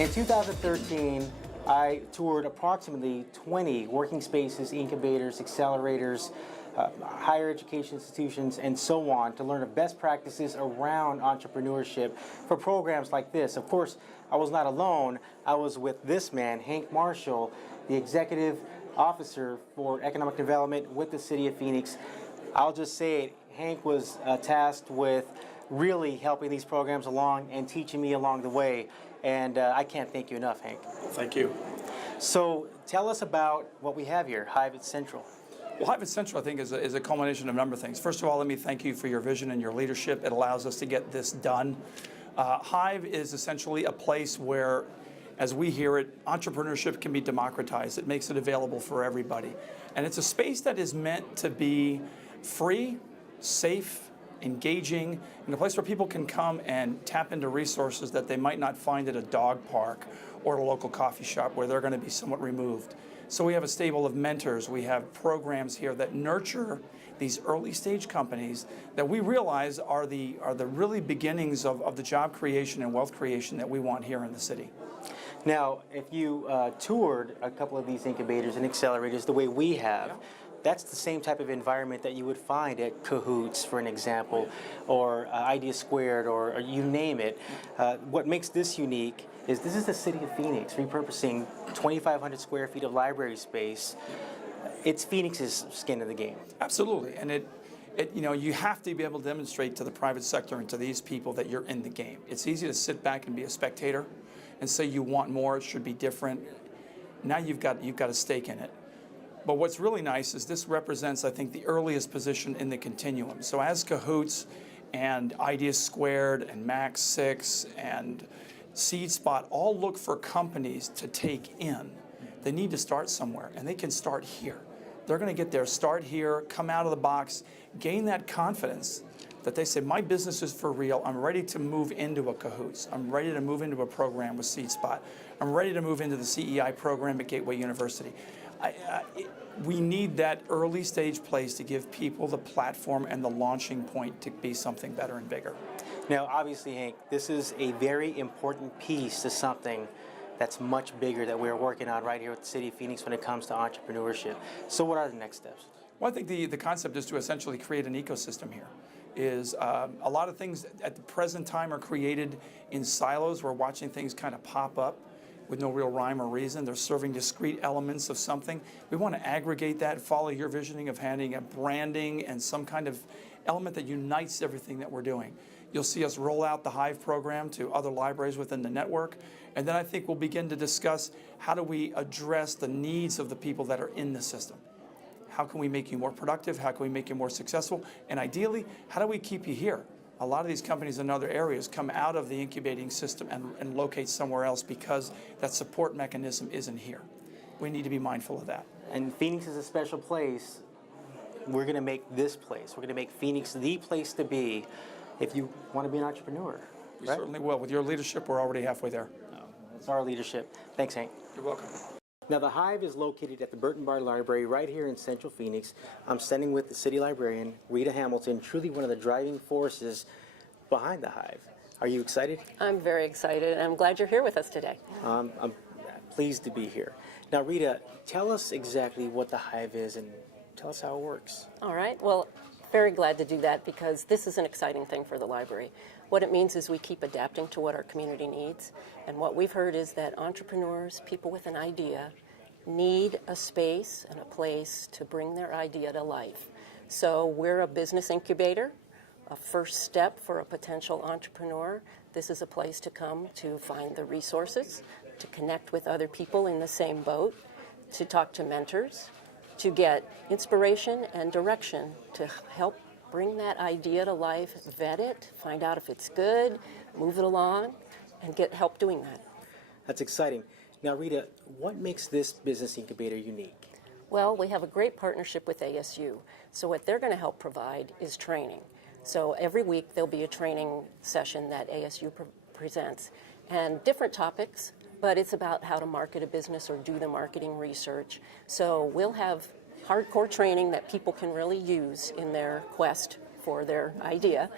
In 2013, I toured approximately 20 working spaces, incubators, accelerators, higher education institutions, and so on to learn of best practices around entrepreneurship for programs like this. Of course, I was not alone. I was with this man, Hank Marshall, the executive officer for economic development with the city of Phoenix. I'll just say it, Hank was tasked with really helping these programs along and teaching me along the way. And I can't thank you enough, Hank. Thank you. So tell us about what we have here, Hive at Central. Well, Hive at Central, I think, is a culmination of a number of things. First of all, let me thank you for your vision and your leadership. It allows us to get this done. Hive is essentially a place where, as we hear it, entrepreneurship can be democratized. It makes it available for everybody. And it's a space that is meant to be free, safe, engaging, and a place where people can come and tap into resources that they might not find at a dog park or a local coffee shop where they're going to be somewhat removed. So we have a stable of mentors. We have programs here that nurture these early stage companies that we realize are the really beginnings of the job creation and wealth creation that we want here in the city. Now, if you toured a couple of these incubators and accelerators the way we have, that's the same type of environment that you would find at Cahoots, for an example, or Idea Squared, or you name it. What makes this unique is this is the city of Phoenix repurposing 2,500 square feet of library space. It's Phoenix's skin in the game. Absolutely, and you have to be able to demonstrate to the private sector and to these people that you're in the game. It's easy to sit back and be a spectator and say you want more, it should be different. Now you've got a stake in it. But what's really nice is this represents, I think, the earliest position in the continuum. So as Cahoots and Ideas Squared and Max 6 and SeedSpot all look for companies to take in, they need to start somewhere, and they can start here. They're going to get their start here, come out of the box, gain that confidence that they say, my business is for real. I'm ready to move into a Cahoots. I'm ready to move into a program with SeedSpot. I'm ready to move into the CEI program at Gateway University. We need that early stage place to give people the platform and the launching point to be something better and bigger. Now, obviously, Hank, this is a very important piece to something that's much bigger that we're working on right here at the City of Phoenix when it comes to entrepreneurship. So what are the next steps? Well, I think the concept is to essentially create an ecosystem here. A lot of things at the present time are created in silos. We're watching things kind of pop up with no real rhyme or reason. They're serving discrete elements of something. We want to aggregate that, follow your visioning of having a branding and some kind of element that unites everything that we're doing. You'll see us roll out the Hive program to other libraries within the network, and then I think we'll begin to discuss how do we address the needs of the people that are in the system. How can we make you more productive? How can we make you more successful? And ideally, how do we keep you here? A lot of these companies in other areas come out of the incubating system and locate somewhere else because that support mechanism isn't here. We need to be mindful of that. And Phoenix is a special place. We're going to make this place. We're going to make Phoenix the place to be if you want to be an entrepreneur. We right? certainly will. With your leadership, we're already halfway there. That's our leadership. Thanks, Hank. You're welcome. Now, the Hive is located at the Burton Barr Library right here in Central Phoenix. I'm standing with the city librarian, Rita Hamilton, truly one of the driving forces behind the Hive. Are you excited? I'm very excited, and I'm glad you're here with us today. I'm pleased to be here. Now, Rita, tell us exactly what the Hive is and tell us how it works. All right. Well, very glad to do that because this is an exciting thing for the library. What it means is we keep adapting to what our community needs. And what we've heard is that entrepreneurs, people with an idea, need a space and a place to bring their idea to life. So we're a business incubator, a first step for a potential entrepreneur. This is a place to come to find the resources, to connect with other people in the same boat, to talk to mentors, to get inspiration and direction to help bring that idea to life, vet it, find out if it's good, move it along, and get help doing that. That's exciting. Now, Rita, what makes this business incubator unique? Well, we have a great partnership with ASU. So what they're going to help provide is training. So every week there'll be a training session that ASU presents, and different topics, but it's about how to market a business or do the marketing research. So we'll have hardcore training that people can really use in their quest for their idea.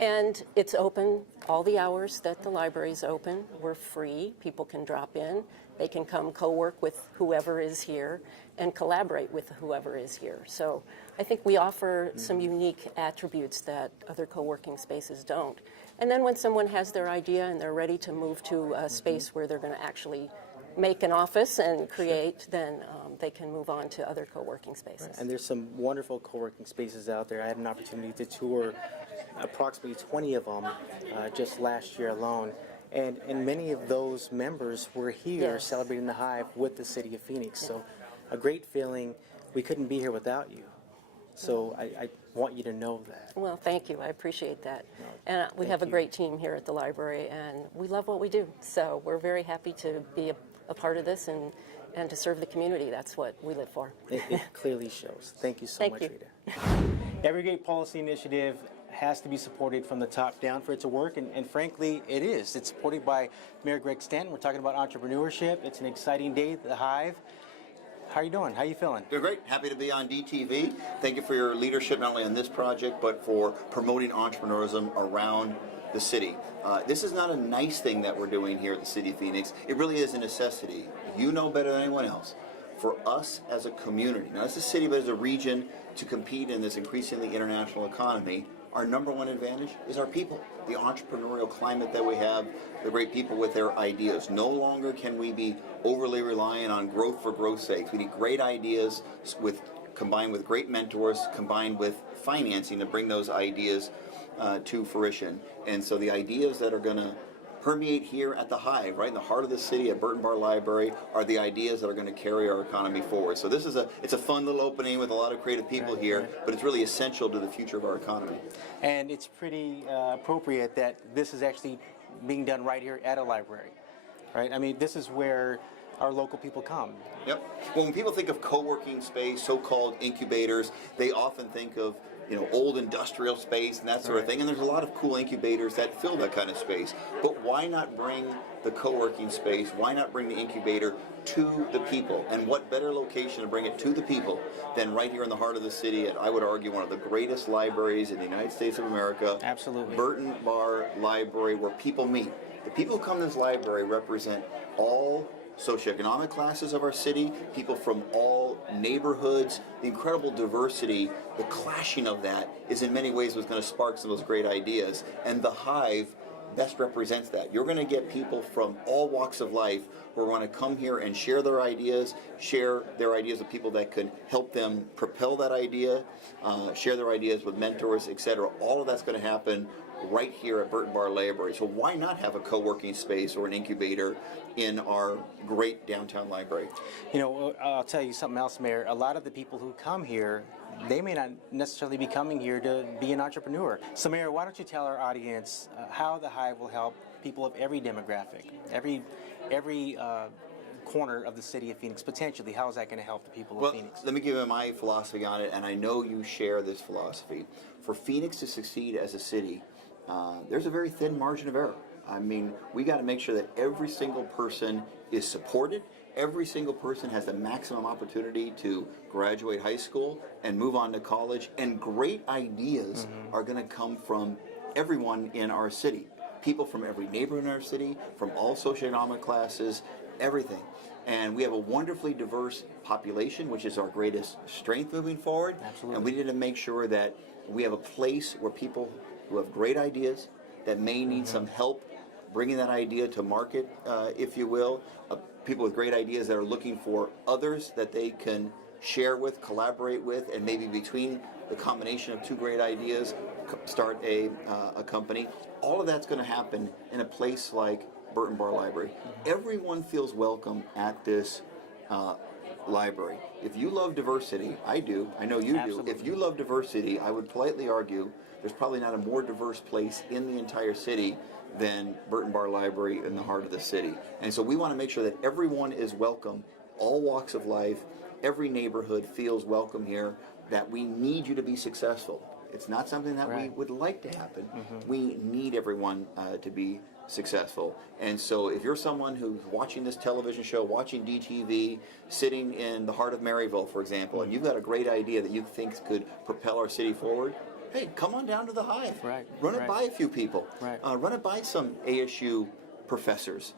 And it's open all the hours that the library's open. We're free. People can drop in. They can come co-work with whoever is here and collaborate with whoever is here. So I think we offer some unique attributes that other co-working spaces don't. And then when someone has their idea and they're ready to move to a space where they're going to actually make an office and create, then they can move on to other co-working spaces. And there's some wonderful co-working spaces out there. I had an opportunity to tour approximately 20 of them just last year alone. And many of those members were here Yes. celebrating the Hive with the city of Phoenix. So a great feeling. We couldn't be here without you. So I want you to know that. Well, thank you. I appreciate that. And we have a great team here at the library, and we love what we do. So we're very happy to be a part of this and to serve the community. That's what we live for. It clearly shows. Thank you so Thank much, you. Rita. Every great policy initiative has to be supported from the top down for it to work, and frankly, it is. It's supported by Mayor Greg Stanton. We're talking about entrepreneurship. It's an exciting day at the Hive. How are you doing? How are you feeling? Doing great. Happy to be on DTV. Thank you for your leadership, not only on this project, but for promoting entrepreneurism around the city. This is not a nice thing that we're doing here at the City of Phoenix. It really is a necessity. You know better than anyone else. For us as a community, not as a city, but as a region, to compete in this increasingly international economy, our number one advantage is our people, the entrepreneurial climate that we have, the great people with their ideas. No longer can we be overly reliant on growth for growth's sake. We need great ideas combined with great mentors, combined with financing to bring those ideas to fruition. And so the ideas that are going to permeate here at the Hive, right in the heart of the city at Burton Barr Library, are the ideas that are going to carry our economy forward. So this is it's a fun little opening with a lot of creative people here, but it's really essential to the future of our economy. And it's pretty appropriate that this is actually being done right here at a library, right? I mean, this is where our local people come. Yep. Well, when people think of co-working space, so-called incubators, they often think of old industrial space and that sort of thing. And there's a lot of cool incubators that fill that kind of space. But why not bring the co-working space? Why not bring the incubator to the people? And what better location to bring it to the people than right here in the heart of the city at, I would argue, one of the greatest libraries in the United States of America. Absolutely. Burton Barr Library, where people meet. The people who come to this library represent all socioeconomic classes of our city, people from all neighborhoods, the incredible diversity, the clashing of that is in many ways what's going to spark some of those great ideas. And the Hive best represents that. You're going to get people from all walks of life who are going to come here and share their ideas with people that can help them propel that idea, share their ideas with mentors, etc. All of that's going to happen right here at Burton Barr Library. So why not have a co-working space or an incubator in our great downtown library? I'll tell you something else, Mayor. A lot of the people who come here, they may not necessarily be coming here to be an entrepreneur. So, Mayor, why don't you tell our audience how the Hive will help people of every demographic, every corner of the city of Phoenix, potentially? How is that going to help the people of Phoenix? Let me give you my philosophy on it, and I know you share this philosophy. For Phoenix to succeed as a city, there's a very thin margin of error. I mean, we got to make sure that every single person is supported. Every single person has the maximum opportunity to graduate high school and move on to college. And great ideas are going to come from everyone in our city. People from every neighborhood in our city, from all socioeconomic classes, everything. And we have a wonderfully diverse population, which is our greatest strength moving forward. Absolutely. And we need to make sure that we have a place where people who have great ideas that may need some help bringing that idea to market, if you will. People with great ideas that are looking for others that they can share with, collaborate with, and maybe between the combination of two great ideas, start a company. All of that's going to happen in a place like Burton Barr Library. Everyone feels welcome at this library. If you love diversity, I do, I know you Absolutely. do. If you love diversity, I would politely argue there's probably not a more diverse place in the entire city than Burton Barr Library in the heart of the city. And so we want to make sure that everyone is welcome, all walks of life, every neighborhood feels welcome here, that we need you to be successful. It's not something that we would like to happen. We need everyone to be successful. And so if you're someone who's watching this television show, watching DTV, sitting in the heart of Maryville, for example, and you've got a great idea that you think could propel our city forward, hey, come on down to the Hive. Right, Run it right. by a few people. Right. Run it by some ASU professors.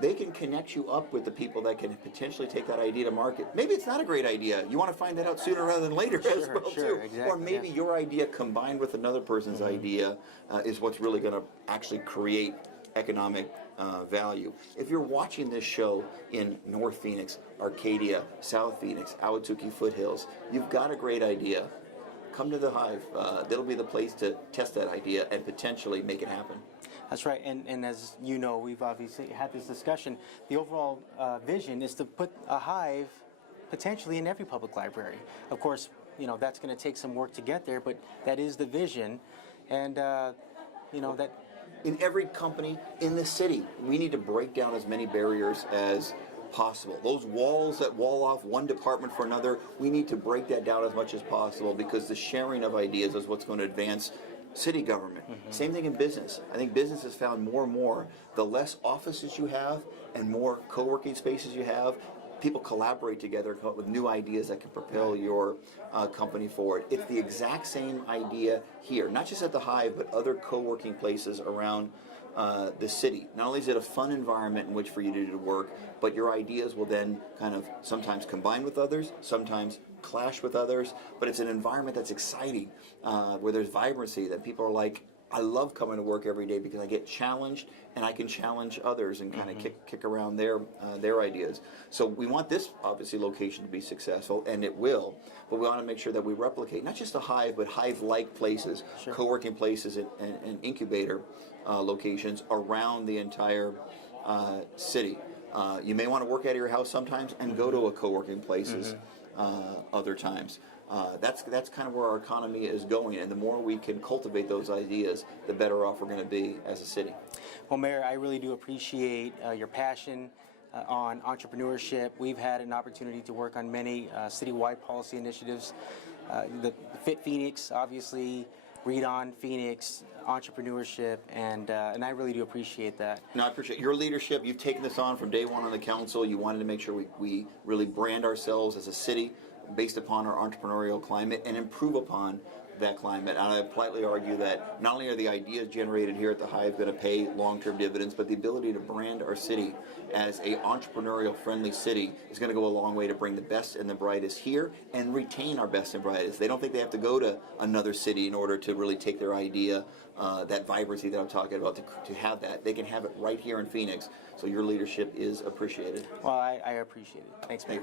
They can connect you up with the people that can potentially take that idea to market. Maybe it's not a great idea. You want to find that out sooner rather than later as well, sure, too. exactly, Or maybe yeah. your idea combined with another person's idea is what's really going to actually create economic value. If you're watching this show in North Phoenix, Arcadia, South Phoenix, Ahwatukee Foothills, you've got a great idea. Come to the Hive. That'll be the place to test that idea and potentially make it happen. That's right, and as you know, we've obviously had this discussion. The overall vision is to put a Hive potentially in every public library. Of course, you know, that's going to take some work to get there, but that is the vision, and you know that. In every company in the city, we need to break down as many barriers as possible. Those walls that wall off one department for another, we need to break that down as much as possible, because the sharing of ideas is what's going to advance city government. Same thing in business. I think business has found more and more, the less offices you have and more co-working spaces you have, people collaborate together and come up with new ideas that can propel your company forward. It's the exact same idea here, not just at the Hive, but other co-working places around the city. Not only is it a fun environment in which for you to do work, but your ideas will then kind of sometimes combine with others, sometimes clash with others, but it's an environment that's exciting, where there's vibrancy, that people are like, I love coming to work every day because I get challenged and I can challenge others and kind of kick around their ideas. So we want this obviously location to be successful, and it will, but we want to make sure that we replicate not just a Hive, but Hive-like places, co-working places and incubator locations around the entire city. You may want to work out of your house sometimes and go to a co-working places other times. That's kind of where our economy is going, and the more we can cultivate those ideas, the better off we're going to be as a city. Well, Mayor, I really do appreciate your passion on entrepreneurship. We've had an opportunity to work on many citywide policy initiatives. The Fit Phoenix, obviously, Read On Phoenix, entrepreneurship, and I really do appreciate that. No, I appreciate your leadership. You've taken this on from day one on the council. You wanted to make sure we really brand ourselves as a city based upon our entrepreneurial climate and improve upon that climate. And I politely argue that not only are the ideas generated here at the Hive going to pay long-term dividends, but the ability to brand our city as a entrepreneurial-friendly city is going to go a long way to bring the best and the brightest here and retain our best and brightest. They don't think they have to go to another city in order to really take their idea, that vibrancy that I'm talking about, to have that. They can have it right here in Phoenix. So your leadership is appreciated. Well, I appreciate it. Thanks, Mayor.